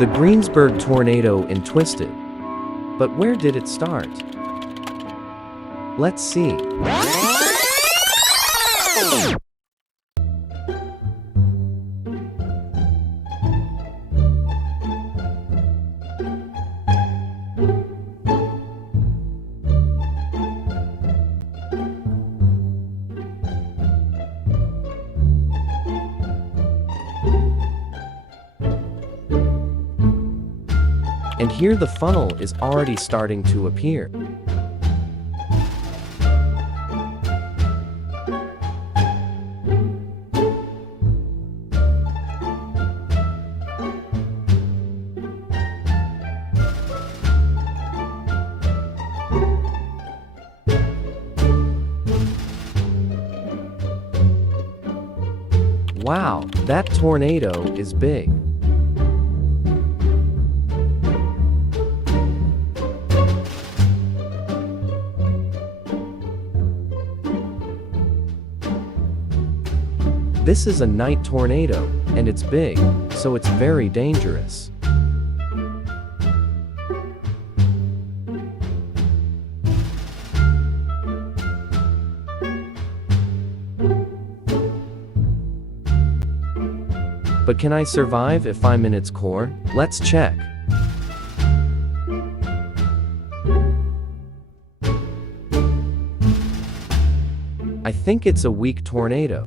The Greensburg tornado in Twisted. But where did it start? Let's see. And here the funnel is already starting to appear. Wow, that tornado is big. This is a night tornado, and it's big, so it's very dangerous. But can I survive if I'm in its core? Let's check. I think it's a weak tornado.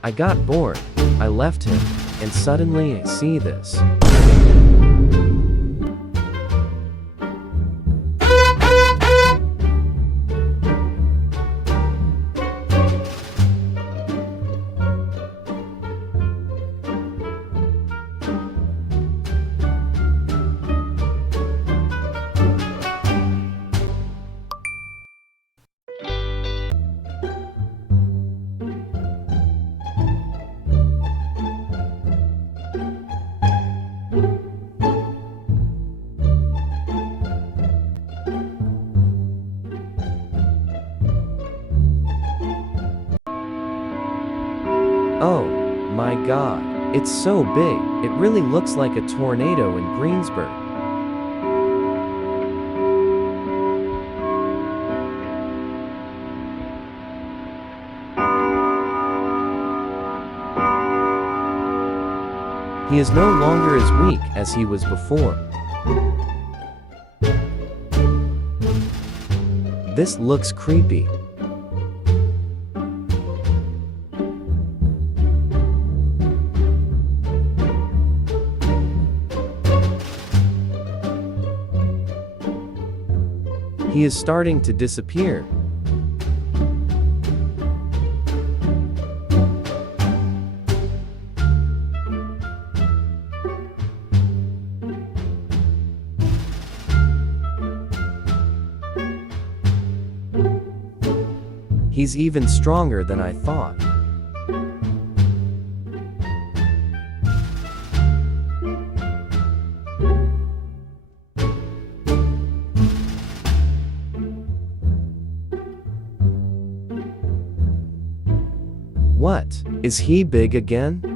I got bored, I left him, and suddenly I see this. Oh my God, it's so big, it really looks like a tornado in Greensburg. He is no longer as weak as he was before. This looks creepy. He is starting to disappear. He's even stronger than I thought. What? Is he big again?